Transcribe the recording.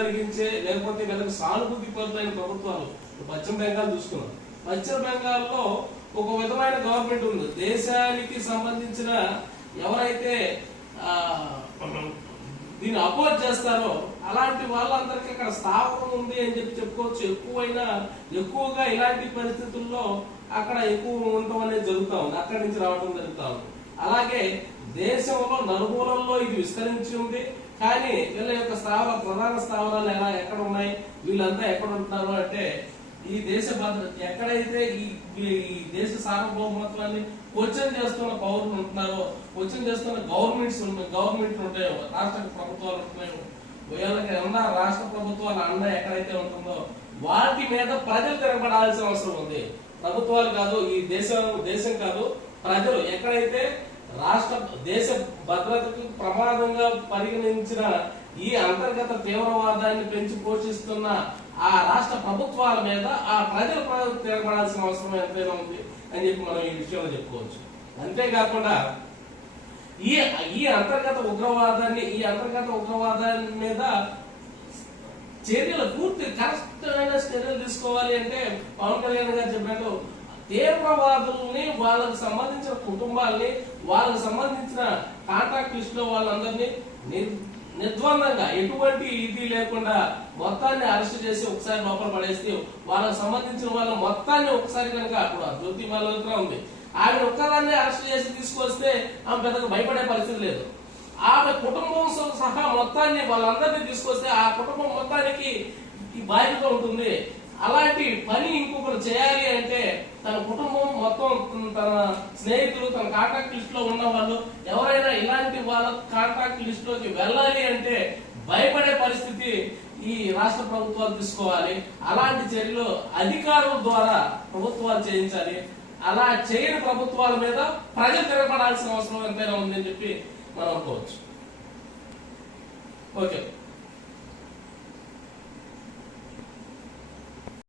కలిగించే లేకపోతే వీళ్ళకి సానుభూతి పరులైన ప్రభుత్వాలు పశ్చిమ బెంగాల్ చూసుకున్నాం. పశ్చిమ బెంగాల్లో ఒక విధమైన గవర్నమెంట్ ఉంది. దేశానికి సంబంధించిన ఎవరైతే దీన్ని అపోజ్ చేస్తారో అలాంటి వాళ్ళందరికీ అక్కడ స్థావరం ఉంది అని చెప్పుకోవచ్చు. ఎక్కువగా ఇలాంటి పరిస్థితుల్లో అక్కడ ఎక్కువ ఉండటం అనేది జరుగుతూ ఉంది, అక్కడి నుంచి రావడం జరుగుతూ ఉంది. అలాగే దేశంలో నలుమూలల్లో ఇది విస్తరించి ఉంది. కానీ వీళ్ళ యొక్క ప్రధాన స్థావరాలు ఎక్కడ ఉన్నాయి, వీళ్ళంతా ఎక్కడ ఉంటున్నారు అంటే ఈ దేశ భద్రత ఎక్కడైతే ఈ దేశ సార్వభౌమత్వాన్ని క్వశ్చన్ చేస్తున్న పౌరులు ఉంటున్నారో, క్వశ్చన్ చేస్తున్న గవర్నమెంట్ ఉంటాయో, రాష్ట్ర ప్రభుత్వాలు ఉంటున్నాయో, వీళ్ళకి రాష్ట్ర ప్రభుత్వాల అండ ఎక్కడైతే ఉంటుందో వాటి మీద ప్రజలు తిరగబడాల్సిన అవసరం ఉంది. ప్రభుత్వాలు కాదు, ఈ దేశం కాదు, ప్రజలు ఎక్కడైతే దేశ భద్రతకు ప్రమాదంగా పరిగణించిన ఈ అంతర్గత తీవ్రవాదాన్ని పెంచి పోషిస్తున్న ఆ రాష్ట్ర ప్రభుత్వాల మీద ఆ ప్రజలు తిరగబడాల్సిన అవసరం ఎంతైనా ఉంది అని చెప్పి మనం ఈ విషయంలో చెప్పుకోవచ్చు. అంతేకాకుండా ఈ అంతర్గత ఉగ్రవాదాన్ని మీద చర్యలు పూర్తి కరెక్ట్ చర్యలు తీసుకోవాలి అంటే పవన్ కళ్యాణ్ గారు చెప్పినట్టు తీవ్రవాదుల్ని, వాళ్ళకి సంబంధించిన కుటుంబాలని, వాళ్ళకి సంబంధించిన కాంట్రాక్ట్ లిస్ట్ లో వాళ్ళందరినీ నిర్ద్వందంగా ఎటువంటి ఇది లేకుండా మొత్తాన్ని అరెస్ట్ చేసి ఒకసారి లోపల పడేస్తే వాళ్ళకి సంబంధించిన వాళ్ళ మొత్తాన్ని ఒకసారి కనుక అప్పుడు జ్యోతి మల్హోత్రా ఉంది, ఆమె ఒక్కదాన్ని అరెస్ట్ చేసి తీసుకొస్తే ఆమె పెద్దగా భయపడే పరిస్థితి లేదు. ఆమె కుటుంబం సహా మొత్తాన్ని వాళ్ళందరినీ తీసుకొస్తే ఆ కుటుంబం మొత్తానికి బాధ్యత ఉంటుంది. అలాంటి పని ఇంకొకరు చేయాలి అంటే తన కుటుంబం మొత్తం, తన స్నేహితులు, తన కాంటాక్ట్ లిస్ట్ లో ఉన్న వాళ్ళు ఎవరైనా ఇలాంటి వాళ్ళ కాంటాక్ట్ లిస్ట్ లోకి వెళ్ళాలి అంటే భయపడే పరిస్థితి ఈ రాష్ట్ర ప్రభుత్వాలు తీసుకోవాలి. అలాంటి చర్యలు అధికారుల ద్వారా ప్రభుత్వాలు చేయించాలి. అలా చేయని ప్రభుత్వాల మీద ప్రజలు తిరగబడాల్సిన అవసరం ఎంతైనా ఉందని చెప్పి మనం అనుకోవచ్చు. ఓకే.